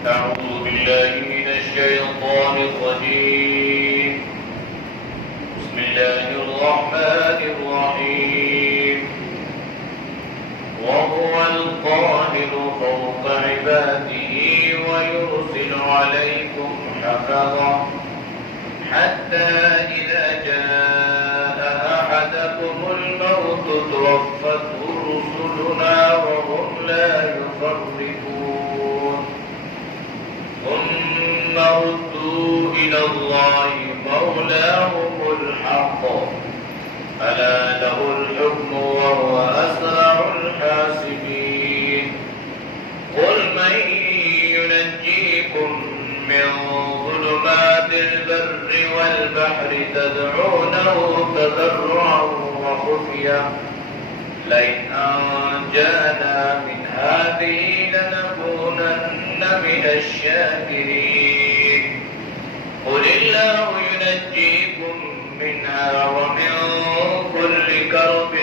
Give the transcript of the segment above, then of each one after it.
أعوذ بالله من الشيطان الرجيم. بسم الله الرحمن الرحيم. وهو القاهر فوق عباده ويرسل عليكم حفظا حتى إذا جاء أحدكم الموت توفته رسلنا وهم لا يفرطون ثم ردوا إلى الله مولاهم الحق ألا له الحكم وهو أسرع الحاسبين. قل من ينجيكم من ظلمات البر والبحر تدعونه تضرعا وخفيا لئن أنجانا من هذه لنكونن من الشاكرين. قل الله ينجيكم منها ومن كل كرب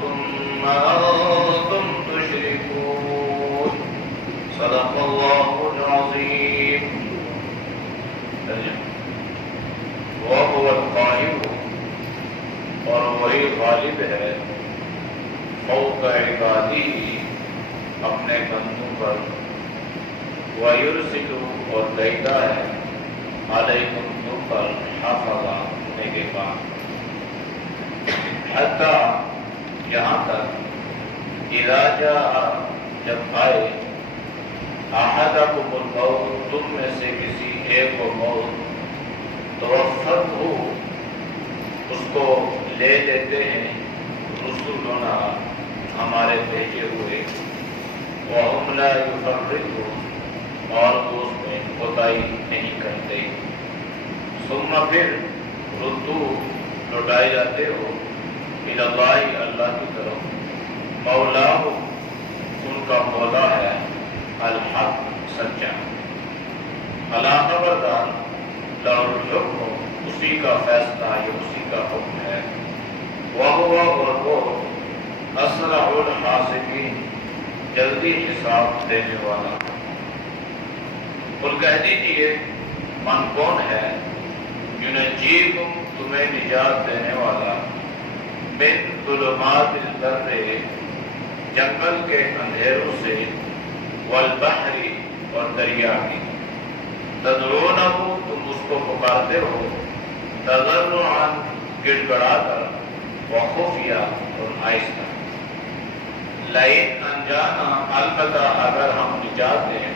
ثم أنتم تشركون. صدق الله العظيم. وهو القاهر اور وہی غالب ہے فوق عبادی اپنے بندوں پر وَيُرْسِلُ اور بھیجتا ہے علیکم تم پر حافظا نگہبان حتیٰ یہاں تک اذا جاء جب آئے احدکم الموت تم میں سے کسی ایک کو موت توفته اس کو لے لیتے ہیں رسولنا ہمارے بھیجے ہوئے وَهُمْ لَا يُفَرِّطُونَ اور اس میں کوتاہی نہیں کرتے ثم پھر ردو لوٹائے جاتے ہو الی اللہ اللہ کی طرف مولا ان کا مولا ہے الحق سچا الا خبردار له الحکم اسی کا فیصلہ یہ اسی کا حکم ہے وَهُوَ اور وہ اسرع الحاسبین جلدی حساب دینے والا. قل کہہ دیجئے من کون ہے ینجیکم تمہیں نجات دینے والا من ظلمات البر جنگل کے اندھیروں سے والبحر اور دریا کی تدعونہ تم اس کو پکارتے ہو تضرعا گڑ گڑا کر وخفیہ اور آہستہ لئن انجانا البتہ اگر ہم نجات دیں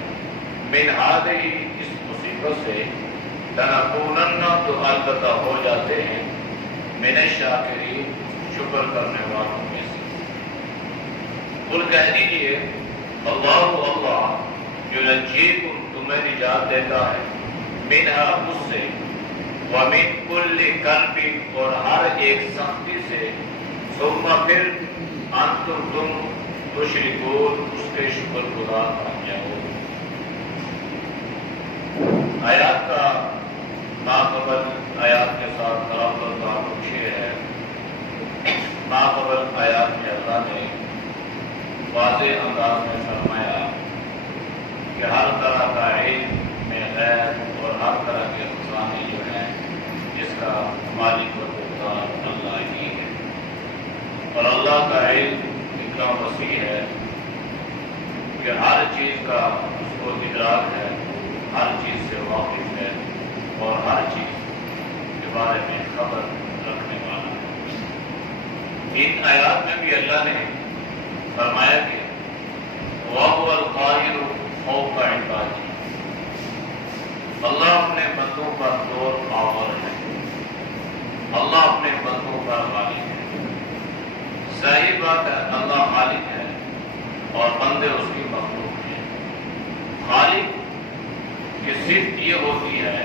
من ہذہ اس مصیبت سے لنکونن تو البتہ ہو جاتے ہیں من الشاکرین شکر کرنے والوں میں سے. قل کہہ دیجئے اللہ اللہ ینجیکم تمہیں نجات دیتا ہے منہا اس سے ومن کل کرب اور ہر ایک سختی سے ثم پھر انتم تم تشرکون اس کے شکر گزار بن جاؤ. آیات کا ماقبل آیات کے ساتھ برابر تعلق یہ ہے ماقبل آیات میں اللہ نے واضح انداز میں فرمایا کہ ہر طرح کا علم میں غیب اور ہر طرح کے خزانے جو ہیں جس کا مالک و مختار اللہ ہی ہے اور اللہ کا علم اتنا وسیع ہے کہ ہر چیز کا اس کو ادراک ہے ہر چیز سے واقف ہے اور ہر چیز کے بارے میں خبر رکھنے والا ہے. ان آیات میں بھی اللہ نے فرمایا کہ وَهُوَ الْقَاهِرُ فَوْقَ عِبَادِهِ اللہ اپنے بندوں پر زور آور ہے اللہ اپنے بندوں پر غالب ہے. صحیح بات ہے اللہ خالق ہے اور بندے اس کی مخلوق ہیں. خالق کی صرف یہ ہوتی ہے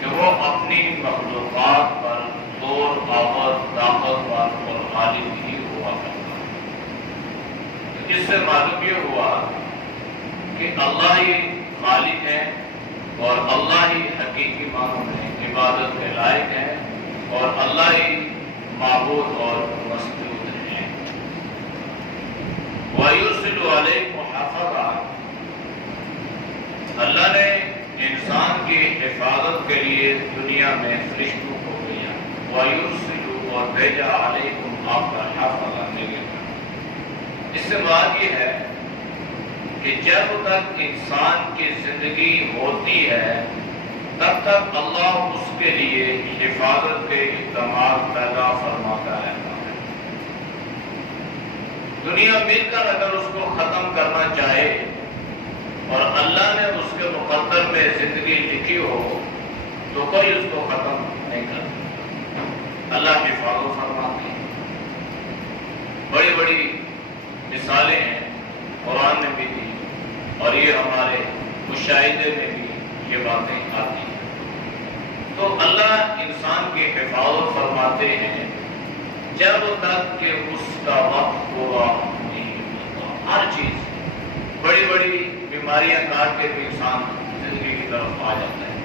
کہ وہ اپنی مخلوقات پر زور آور طاقتور اور غالب ہی ہوا کرتا ہے. اس سے معلوم یہ ہوا کہ اللہ ہی خالق ہے اور اللہ ہی حقیقی معنوں میں عبادت کے لائق ہے اور اللہ ہی معبود اور مسجود ہیں. وَيُرْسِلُ عَلَيْكُمْ حَفَظًا اللہ نے انسان کی حفاظت کے لیے دنیا میں فرشتوں کو بھیجا، وَيُرْسِلُ اور بھیجا عَلَيْكُمْ آپ کا حافظ کرنے کے لیے۔ اس سے بات یہ ہے کہ جب تک انسان کی زندگی ہوتی ہے تب تک اللہ اس کے لیے حفاظت کے اقدامات پیدا فرماتا رہتا ہے۔ دنیا مل کر اگر اس کو ختم کرنا چاہے اور اللہ نے اس کے مقدر میں زندگی لکھی ہو تو کوئی اس کو ختم نہیں کر سکتا۔ اللہ حفاظت فرماتے ہیں۔ بڑی بڑی مثالیں ہیں قرآن میں بھی دی اور یہ ہمارے مشاہدے میں بھی یہ باتیں آتی ہیں۔ تو اللہ انسان کی حفاظت فرماتے ہیں جب تک کہ اس کا وقت پورا نہیں ہوتا۔ ہر چیز، بڑی بڑی بیماریاں کاٹ کے بھی انسان زندگی کی طرف آ جاتا ہے۔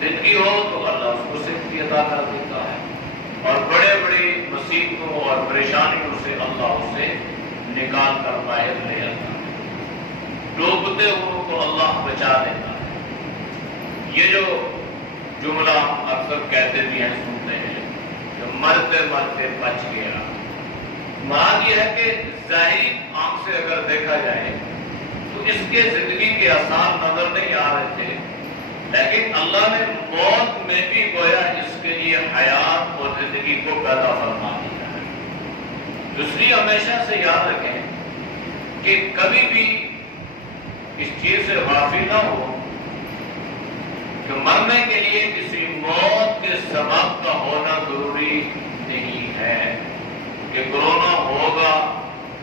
زندگی ہو تو اللہ اس کو صحت عطا کر دیتا ہے، اور بڑے بڑی مصیبتوں اور پریشانیوں سے اللہ اسے نکال کر باہر لے جاتا ہے۔ ڈوبتے ہوئے کو اللہ بچا دیتا ہے۔ یہ جو جملہ اکثر کہتے بھی ہیں، سنتے ہیں کہ مرتے مرتے بچ گیا، مراد یہ ہے کہ ظاہری آنکھ سے اگر دیکھا جائے تو اس کے زندگی کے آثار نظر نہیں آ رہے تھے، لیکن اللہ نے موت میں بھی گویا اس کے لیے حیات اور زندگی کو پیدا فرما دیا ہے۔ اس لیے ہمیشہ سے یاد رکھیں کہ کبھی بھی اس چیز سے غافل نہ ہو کہ مرنے کے لیے کسی موت کے سبب کا ہونا ضروری نہیں ہے کہ کرونا ہوگا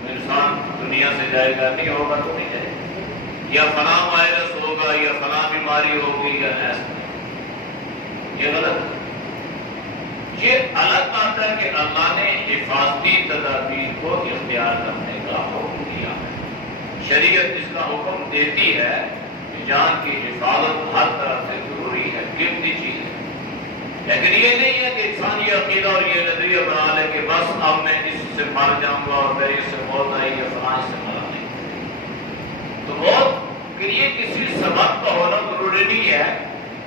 انسان دنیا سے جائے گا، نہیں ہوگا تو نہیں جائے گا، یا فلاں وائرس ہوگا یا فلاں بیماری ہوگی یا ایسا، یہ غلط ہے۔ یہ الگ بات ہے کہ اللہ نے حفاظتی تدابیر کو اختیار کرنے کا حکم دیا ہے۔ شریعت اس کا حکم دیتی ہے کہ جان کی حفاظت ہر طرح سے ضروری ہے، قیمتی چیز ہے، لیکن یہ نہیں ہے کہ انسان یہ عقیدہ اور یہ نظریہ بنا لے کہ بس اب میں اس سے مر جاؤں گا اور میرے اس سے موت آئی یا فلاں اس سے مرا نہیں۔ تو موت کے لیے کسی سبب کا ہونا ضروری نہیں ہے،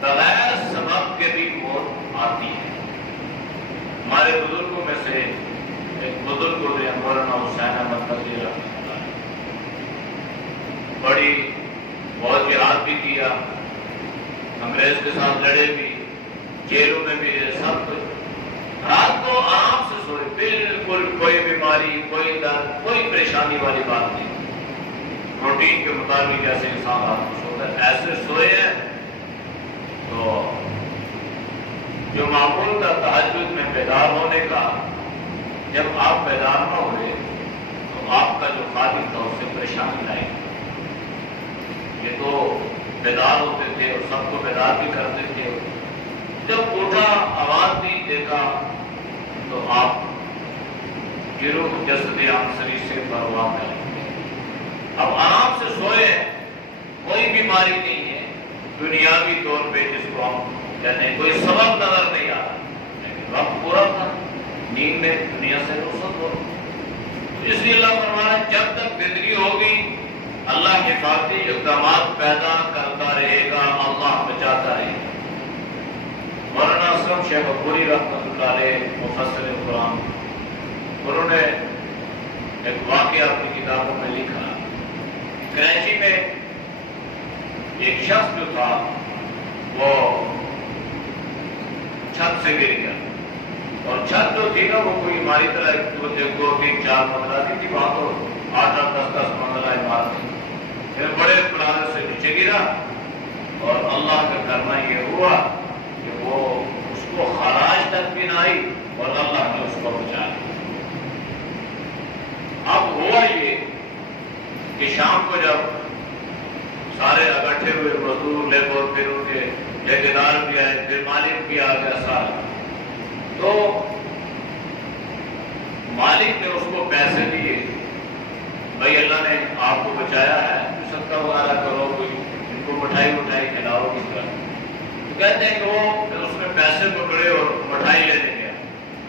بغیر سبب کے بھی موت آتی ہے۔ ہمارے بزرگوں میں سے ایک بزرگ ہوتے ہیں مولانا حسین احمد قادری رحمۃ اللہ علیہ، بڑی بہت جہاد بھی کیا، انگریز کے ساتھ لڑے بھی، جیلوں میں بھی، سب کچھ۔ رات کو آرام سے سوئے، بالکل کوئی بیماری، کوئی درد، کوئی پریشانی والی بات نہیں، روٹین کے مطابق جیسے انسان رات کو سوتا ہے ایسے سوئے ہیں۔ تو جو معمول کا تہجد میں بیدار ہونے کا، جب آپ بیدار نہ ہوئے تو آپ کا جو خالق تھا اس سے پریشانی آئی۔ یہ تو بیدار ہوتے تھے اور سب کو بیدار بھی کرتے تھے، جب اٹھا آواز بھی دیکھا تو آپ گرو جسد عنصری سے پرواہ کریں گے۔ اب آرام سے سوئے، کوئی بیماری نہیں ہے دنیاوی طور پہ جس کو ہم کہتے ہیں، کوئی سبب نظر نہیں آ رہا، لیکن وقت پورا تھا، نیند میں دنیا سے رخصت ہو۔ اس لیے اللہ فرما رہا ہے جب تک زندگی ہوگی اللہ حفاظتی اقدامات پیدا کرتا رہے گا، اللہ بچاتا رہے گا۔ مولانا اسلم شیخ غفوری رحمۃ اللہ علیہ مفسر قرآن، انہوں نے ایک واقعہ اپنی کتابوں میں لکھا۔ کراچی میں ایک شخص جو تھا وہ چھت سے گر گیا، اور چھت جو تھی نا وہ کوئی ہماری طرح 2-3-4 منزلہ نہیں تھی، وہاں تو 8-10 منزلہ عمارت تھی۔ پھر بڑے پلازے سے نیچے گرا، اور اللہ کا کرنا یہ ہوا کہ وہ اس کو خراش تک بھی نہ آئی اور اللہ نے اس کو بچا لیا۔ اب ہوا یہ کہ شام کو جب سارے اکٹھے ہوئے مزدور لیبر، پھر ان کے ٹھیکیدار بھی آئے، پھر مالک بھی آ گیا سارا، تو مالک نے اس کو پیسے دیے، بھائی اللہ نے آپ کو بچایا ہے، صدقہ وغیرہ کرو، کوئی ان کو مٹھائی کھلاؤ کس طرح۔ تو کہتے ہیں کہ وہ پھر اس نے پیسے پکڑے اور مٹھائی لینے گیا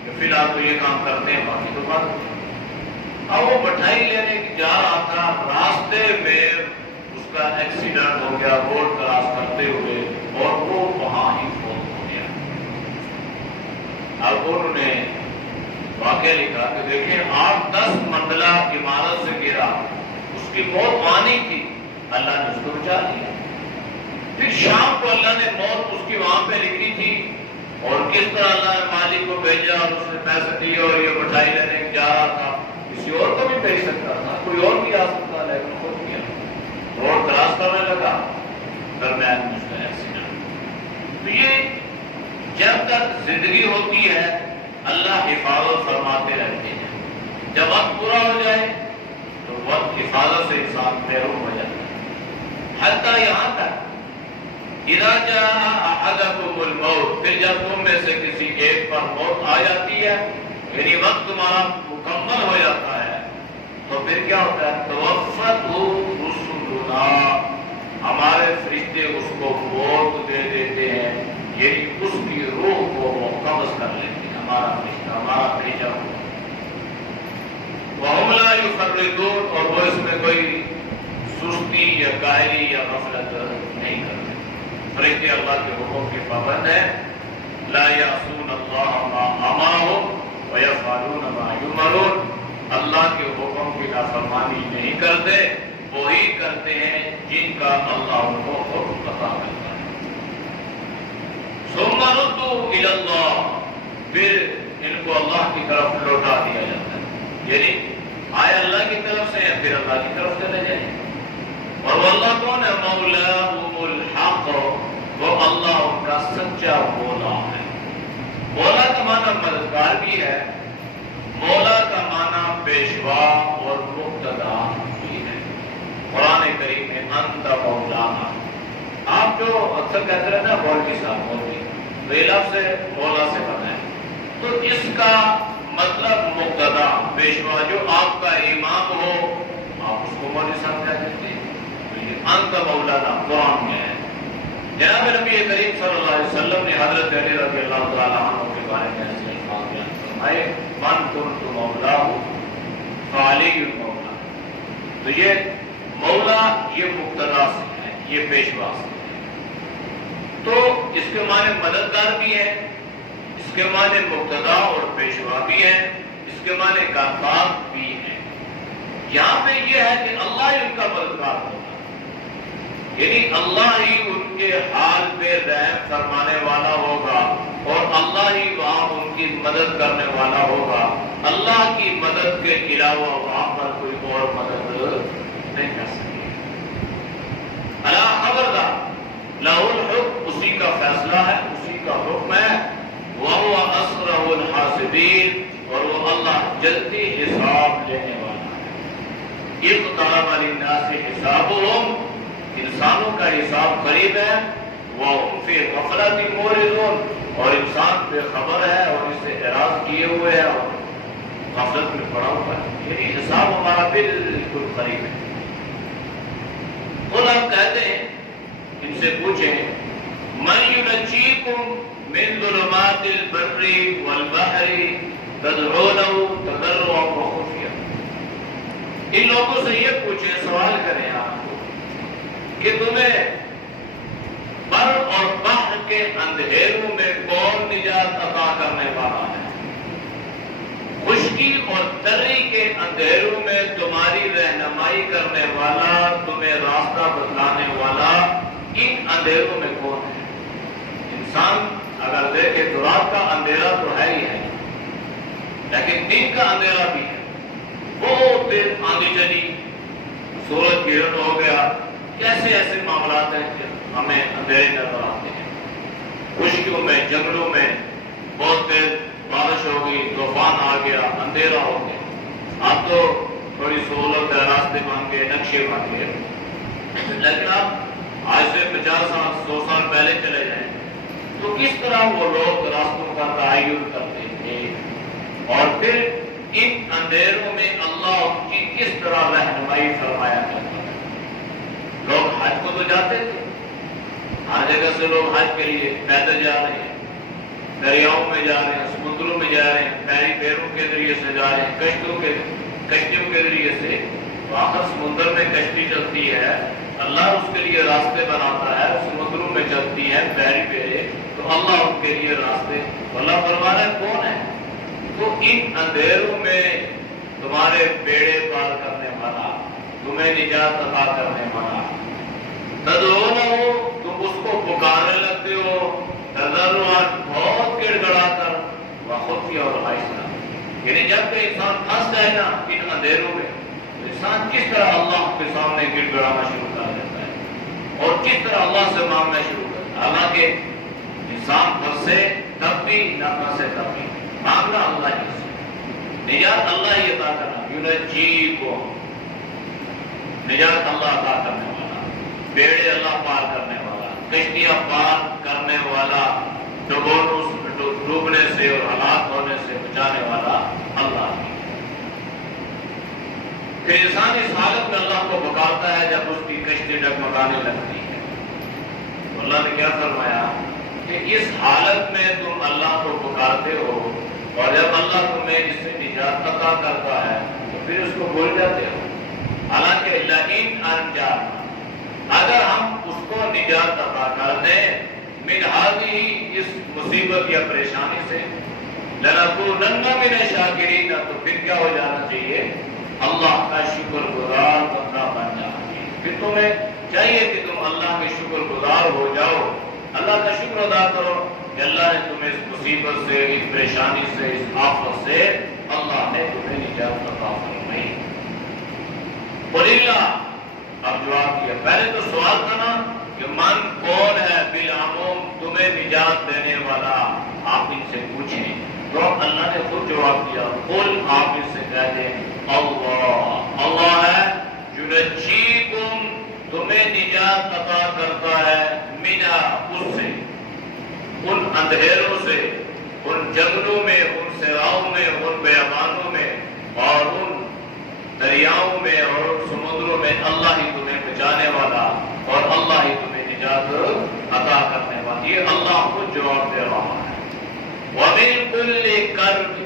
کہ فی الحال تو یہ کام کرتے ہیں، باقی تو بات۔ اب وہ مٹھائی لینے جا رہا تھا، راستے میں اس کا ایکسیڈنٹ ہو گیا روڈ کراس کرتے ہوئے اور وہ وہاں ہی فوت ہو گیا۔ اب انہوں نے واقعہ لکھا کہ دیکھیں 8-10 منزلہ عمارت سے گرا، اس کی موت آنی تھی، اللہ نے اس کو بچا دیا۔ پھر شام کو اللہ نے موت اس کی وہاں پہ لکھی تھی، اور کس طرح اللہ نے مالک کو بھیجا اور اس نے پیسے دیے اور یہ مٹھائی لینے جا رہا تھا، کسی اور کو بھی بھیج سکتا تھا، کوئی اور بھی آ سکتا، لیکن خود کیا روڈ کراس کرنے لگا، درمیان میں اس کا ایکسیڈنٹ۔ تو یہ جب تک زندگی ہوتی ہے اللہ حفاظت فرماتے رہتے ہیں، جب وقت پورا ہو جائے تو وقت حفاظت سے انسان محروم ہو جاتا ہے، حتیٰ یہاں تک اذا جاء احدکم الموت، پھر جب تم میں سے کسی ایک پر موت آ جاتی ہے، یعنی وقت تمہارا مکمل ہو جاتا ہے، تو پھر کیا ہوتا ہے؟ توفته رسلنا، ہمارے فرشتے اس کو موت دے دیتے ہیں، یعنی اس کی روح کو وہ قبض کر لیتے ہیں، ہمارا فرشتہ، ہمارا بھیجا ہوا۔ وَهُمْ لَا يُفَرِّطُونَ، اور وہ اس میں کوئی سستی یا کاہلی یا غفلت نہیں کرتے۔ فرشتے اللہ کے حکم کے پابند ہیں، لا یعصون اللہ ما امرهم ویفعلون ما یؤمرون، اللہ کے حکم کی نافرمانی نہیں کرتے، وہی کرتے ہیں جن کا اللہ ان کو حکم عطا کرتا ہے۔ ثم ردوا الی اللہ، پھر ان کو اللہ کی طرف لوٹا دیا جاتا ہے، یعنی آئے اللہ کی طرف سے یا پھر اللہ کی طرف چلے جائیں۔ اور وہ اللہ کون ہے؟ مولاہم الحق، وہ اللہ ان کا سچا مولا ہے۔ مولا کا معنی مددگار بھی ہے، مولا کا معنی پیشوا اور مقتدا بھی ہے۔ قرآن کریم میں انت مولانا، آپ جو اکثر کہتے ہیں نا مولوی صاحب مولوی، تو یہ لفظ مولا سے بنا ہے، تو اس کا مطلب مقتدا پیشوا، جو آپ کا امام ہو آپ اس کو مولوی صاحب کہہ دیتے ہیں۔ انت مولانا قرآن میں ہے۔ جناب نبی کریم صلی اللہ علیہ وسلم نے حضرت علی رضی اللہ تعالیٰ عنہ کے بارے میں ایسے الفاظ بیان فرمائے، من کنت مولاہ فعلی المولا، تو یہ مولا یہ مقتدا سے ہے، یہ پیشوا سے ہے، تو اس کے معنی مددگار بھی ہے، اس کے معنی مقتدا اور پیشوا بھی ہے، اس کے معنی کارساز بھی ہے۔ یہاں پہ یہ ہے کہ اللہ ہی ان کا مددگار ہوگا، یعنی اللہ ہی ان کے حال پہ رحم فرمانے والا ہوگا، اور اللہ ہی وہاں ان کی مدد کرنے والا ہوگا۔ اللہ کی مدد کے علاوہ وہاں پر کوئی اور مدد نہیں کر سکے۔ الا خبردار، لہ الحکم، اسی کا فیصلہ ہے، اسی کا حکم ہے، وَهُوَ أَسْرَعُ الْحَاسِبِينَ، اور وہ اللہ جلدی حساب لینے والا ہے۔ اقترب للناس حسابهم، انسانوں کا حساب قریب ہے، وَهُمْ فِي غَفْلَةٍ مُعْرِضُونَ، اور انسان بے خبر ہے اور اس سے اعراض کیے ہوئے ہے اور غفلت میں پڑا ہوا ہے، یعنی حساب ہمارا بالکل قریب ہے۔ خود آپ کہتے ہیں، ان سے پوچھیں، مَن يُنَجِّيكُم مِّن ظُلُمَاتِ الْبَرِّ وَالْبَحْرِ تَدْعُونَهُ تَضَرُّعًا وَخُفْيًا، ان لوگوں سے یہ پوچھیں، سوال کریں آپ کہ تمہیں بر اور بحر کے اندھیروں میں کون نجات عطا کرنے والا ہے؟ خشکی اور تری کے اندھیروں میں تمہاری رہنمائی کرنے والا، تمہیں راستہ بتلانے والا، ان اندھیروں میں کون ہے؟ انسان اگر دیکھے تو رات کا اندھیرا تو ہے ہی ہے، لیکن دن کا اندھیرا بھی ہے۔ بہت دیر آندھی چلی، سورج گرہن ہو گیا، کیسے ایسے معاملات ہیں کہ ہمیں اندھیرے نظر آتے ہیں۔ خشکیوں میں، جنگلوں میں بہت تیز بارش ہو گئی، طوفان آ گیا، اندھیرا ہو گیا، اب تو تھوڑی سہولت ہے، راستے بن گئے، نقشے بن گئے، لیکن آپ آج سے 50 سال 100 سال پہلے چلے جائیں تو کس طرح وہ لوگ راستوں کا تعین کرتے تھے، اور پھر ان اندھیروں میں اللہ ان کی کس طرح رہنمائی فرمایا کرتا ہے۔ لوگ حج کو تو جاتے تھے، ہر جگہ سے لوگ حج کے لیے پیدل جا رہے ہیں، دریاؤں میں جا رہے ہیں، سمندروں میں جا رہے ہیں، پیروں کے ذریعے سے جا رہے ہیں، کشتیوں کے ذریعے سے، تو آخر سمندر میں کشتی چلتی ہے اللہ اس کے لیے راستے بناتا ہے، سمندروں میں چلتی ہے پیری پیرے، تو اللہ ان کے لیے راستے، اللہ فرما رہا ہے کون ہے؟ تو ان اندھیروں میں تمہارے بیڑے پار کرنے والا، تمہیں نجات عطا کرنے والا، تدعونہ تم اس کو پکارنے لگتے ہو، تضرعاً بہت گڑ گڑا کر، وخفیہ اور آہستہ، یعنی جب کہ انسان پھنس جائے نا ان اندھیروں میں، تو انسان کس طرح اللہ کے سامنے گڑ گڑانا شروع کر دیتا ہے اور کس طرح اللہ سے مانگنا شروع کرتا ہے، حالانکہ انسان پھنسے تب بھی نہ پھنسے تب بھی مانگنا اللہ ہی سے، نجات اللہ ہی عطا کرنا، ینجیکم، نجات اللہ عطا کرنے والا، بیڑے اللہ پار کرنے والا، کشتیاں پار کرنے والا، ڈوبنے سے اور ہلاک ہونے سے بچانے والا اللہ ہی۔ پھر انسان اس حالت میں اللہ کو پکارتا ہے جب اس کی کشتی ڈگمگانے لگتی ہے، تو اللہ نے کیا فرمایا کہ اس حالت میں تم اللہ کو پکارتے ہو اور جب اللہ تمہیں اس سے نجات عطا کرتا ہے تو پھر اس کو بھول جاتے ہو، حالانکہ لئن انجانا، اگر ہم اس کو نجات عطا کر دیں من ہذہ، اس مصیبت یا پریشانی سے، لنکونن من الشاکرین، تو پھر کیا ہو جانا چاہیے؟ اللہ کا شکر گزار بندہ بن جانا چاہیے، پھر تمہیں چاہیے کہ تم اللہ کے شکر گزار ہو جاؤ، اللہ کا شکر ادا کرو کہ اللہ نے تمہیں اس مصیبت سے، اس پریشانی سے، اس آفت سے اللہ نے تمہیں نجات عطا فرمائی۔ قل اللہ، اب جواب دیا، پہلے تو سوال تھا نا کہ من کون ہے بالعموم تمہیں نجات دینے والا، آپ ان سے پوچھیں، تو اللہ نے خود جواب دیا، قل، آپ ان سے کہہ دیں، اللہ، اللہ ہے، ینجیکم، تمہیں نجات عطا کرتا ہے، منہا، اس سے، ان اندھیروں سے، ان جنگلوں میں، ان صحراؤں میں، ان بیابانوں میں اور ان دریاؤں میں اور ان سمندروں میں، اللہ ہی تمہیں بچانے والا اور اللہ ہی تمہیں نجات عطا کرنے والا، یہ اللہ خود جواب دے رہا ہے۔ وَمِن كُلِّ كَرْبٍ،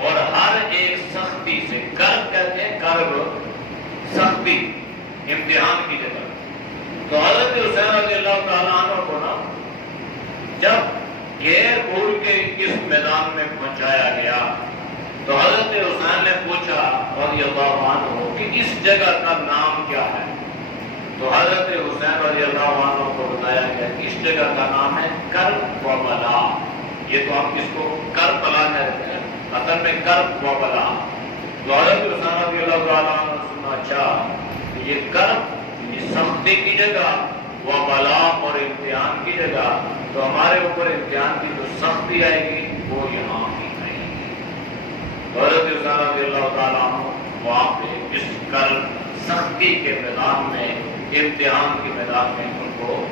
اور ہر ایک سختی سے، کرب کہتے ہیں، کرب سختی، امتحان کی جگہ۔ تو حضرت حسین رضی اللہ تعالیٰ عنہ کو نا جب گھیر گھور کے اس میدان میں پہنچایا گیا تو حضرت حسین نے پوچھا رضی اللہ عنہ کہ اس جگہ کا نام کیا ہے؟ تو حضرت حسین رضی اللہ عنہ کو بتایا گیا کہ اس جگہ کا نام ہے کربلا، یہ تو ہم اس کو کربلا کہتے ہیں، اصل میں کربلا۔ تو حضرت حسین رضی اللہ تعالیٰ عنہ نے سنا، اچھا یہ کرب، یہ سختی کی جگہ، وبلا اور امتحان کی جگہ، تو ہمارے اوپر امتحان کی جو سختی آئے گی وہ یہاں ہی آئے گی۔ تو حضرت حسین رضی اللہ تعالیٰ عنہ وہاں پہ اس کرب سختی کے میدان میں، امتحان کے میدان میں ان کو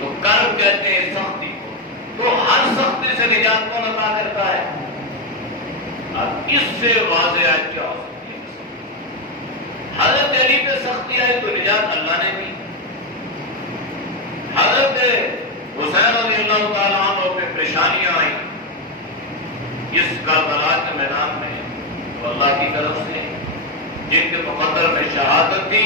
تو کرب کہتے ہیں سختی کو، تو ہر سختی سے نجات کون عطا کرتا ہے؟ اب اس سے واضح ہے کیا ہو سکتی ہے؟ حضرت علی پہ سختی آئی تو نجات اللہ نے دی، حضرت حسین رضی اللہ تعالیٰ عنہ پہ پریشانیاں آئیں اس کربلا کے میدان میں، تو اللہ کی طرف سے جن کے مقدر میں شہادت تھی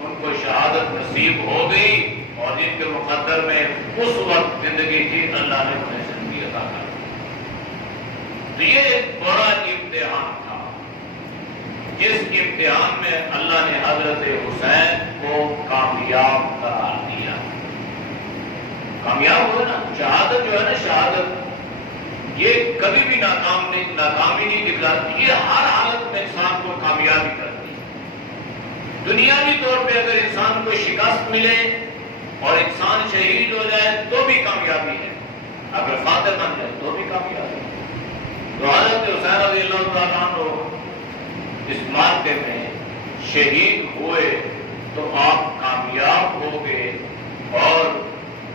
ان کو شہادت نصیب ہو گئی، اور جن کے مقدر میں اس وقت زندگی تھی اللہ نے انہیں زندگی عطا کر دی۔ تو یہ ایک بڑا امتحان تھا، جس امتحان میں اللہ نے حضرت حسین کو کامیاب قرار دیا۔ کامیاب ہو نا، شہادت جو ہے نا، شہادت یہ کبھی بھی ناکامی نہیں دکھلاتی، یہ ہر حالت میں انسان کو کامیابی کرتی ہے۔ دنیاوی طور پہ اگر انسان کو شکست ملے اور انسان شہید ہو جائے تو بھی کامیابی ہے، اگر فاتح بن جائے تو بھی کامیابی ہے۔ تو حضرت حسین رضی اللہ تعالیٰ عنہ اس معرکے میں شہید ہوئے تو آپ کامیاب ہو گئے، اور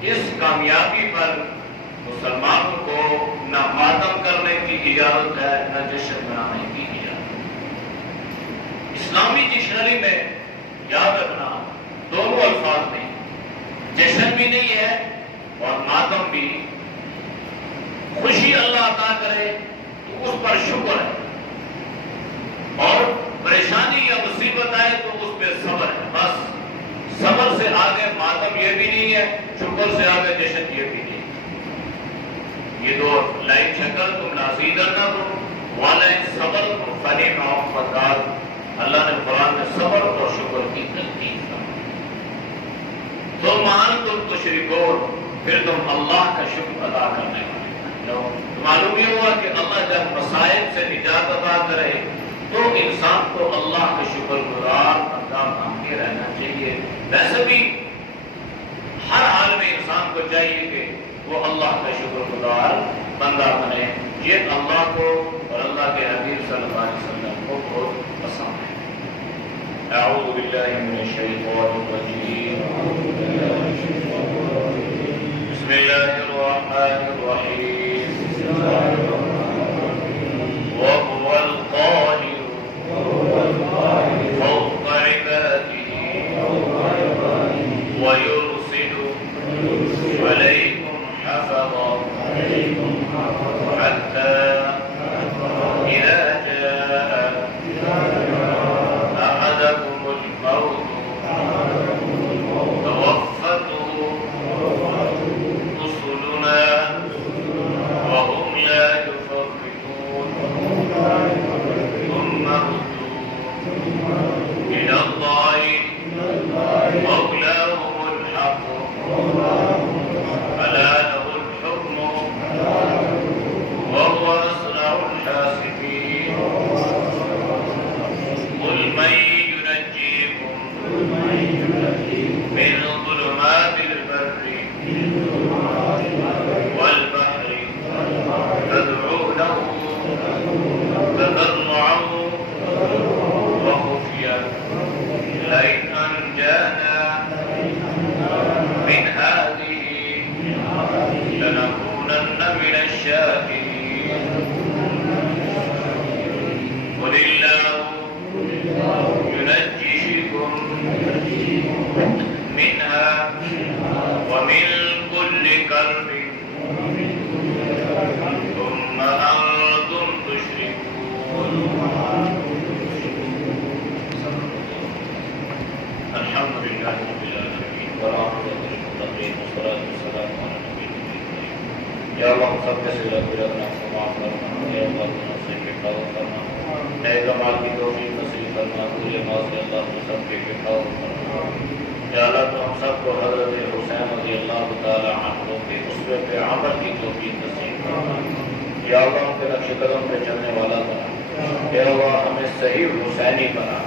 اس کامیابی پر مسلمانوں کو نہ ماتم کرنے کی اجازت ہے، نہ جشن منانے کی اجازت ہے۔ اسلامی ڈکشنری میں یاد رکھنا دونوں الفاظ میں جشن بھی نہیں ہے اور ماتم بھی۔ خوشی اللہ عطا کرے تو اس پر شکر ہے، اور پریشانی یا مصیبت آئے تو اس پہ صبر ہے، بس صبر سے آگے ماتم یہ بھی نہیں ہے، شکر سے آگے جشن یہ بھی نہیں ہے۔ یہ دو لائن شکر تم لازیدنکم ولئن صبرتم فنعم عقبی الدار۔ اللہ نے قرآن میں صبر اور شکر کی تلقین فرمائی۔ ثم انتم تشركون، پھر تم اللہ کا شکر ادا کرنے والے۔ معلوم یہ ہوا کہ اللہ جب مصائب سے نجات عطا کرے تو انسان کو اللہ کا شکر گزار بندہ بن کے رہنا چاہیے۔ ویسے بھی ہر حال میں انسان کو چاہیے کہ وہ اللہ کا شکر گزار بندہ بنے۔ یہ اللہ کو اور اللہ کے حبیب صلی اللہ علیہ وسلم کو بہت پسند ہے۔ اعوذ باللہ من الشیطان الرجیم، بسم اللہ الرحمن الرحیم، وهو القاهر فوق عباده ويرسل عليكم حفظا حتى إذا جاء أحدكم الموت توفته رسلنا وهم لا يفرطون ثم ردوا إلى الله مولاهم الحق ألا له الحكم وهو أسرع الحاسبين قل من ينجيكم من ظلمات البر والبحر تدعونه تضرعا وخفيا لئن أنجانا من هذه لنكونن من الشاكرين قل الله ينجيكم منها ومن كل كرب ثم أنتم تشركون۔ الحمد لله رب العالمين والعاقبة للمتقين والصلاة والسلام على نبينا محمد۔ یا اللہ سب کے سوا برادنا معاف فرما، یا اللہ سے کفایت فرما، اے کمال کی توفیق نصیب فرما، پورے معاصی اللہ کو سب کے کفایت فرما۔ یا اللہ تو ہم سب کو حضرت حسین رضی اللہ تعالی عنہ کے اسوے پہ عمل کی توفیق نصیب فرما۔ یا اللہ ان کے نقش قدم پہ چلنے والا بنا۔ یا اللہ ہمیں صحیح حسینی بنا۔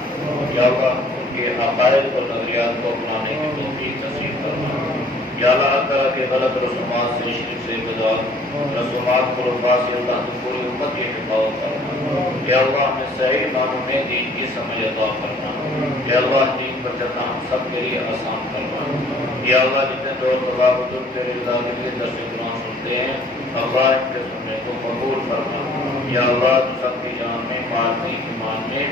یا اللہ ان کے عقائد اور نظریات کو اپنانے کی توفیق نصیب فرما۔ یا اللہ ہر طرح کے غلط رسومات سے، شرک سے، بدعات رسومات خرافات سے اللہ تو پوری امت کی حفاظت فرما۔ یا اللہ ہمیں صحیح معنوں میں دین کی سمجھ عطا فرما۔ یا اللہ دین پر چلنا ہم سب کے لیے آسان فرما۔ یا اللہ جتنے دور تباہ تیرے رضا کے لیے درس قرآن سنتے ہیں اللہ ان کے سننے کو قبول فرما۔ یا اللہ تو سب کی جان میں، مال میں، ایمان میں،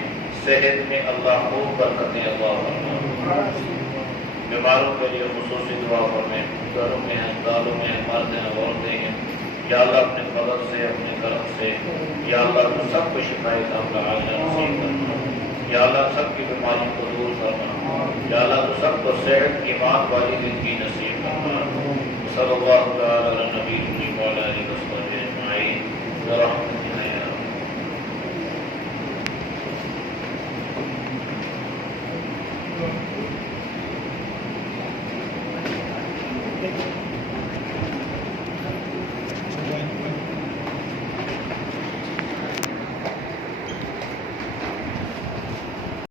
صحت میں اللہ خوب برکتیں عطا فرما۔ بیماروں کے لیے خصوصی دعا فرمائے، گھروں میں ہیں، اسپتالوں میں ہیں، مرد ہیں، عورتیں ہیں۔ یا اللہ اپنے فضل سے، اپنے کرم سے یا اللہ تو سب کو شفائے کاملہ عاجلہ نصیب فرما۔ یا اللہ سب کی بیماریوں کو دور فرما۔ یا اللہ تو سب کو صحت ایمان والی زندگی نصیب فرما۔ صلی اللہ تعالی علی نبی وعلی آلہ وصحبہ اجمعین۔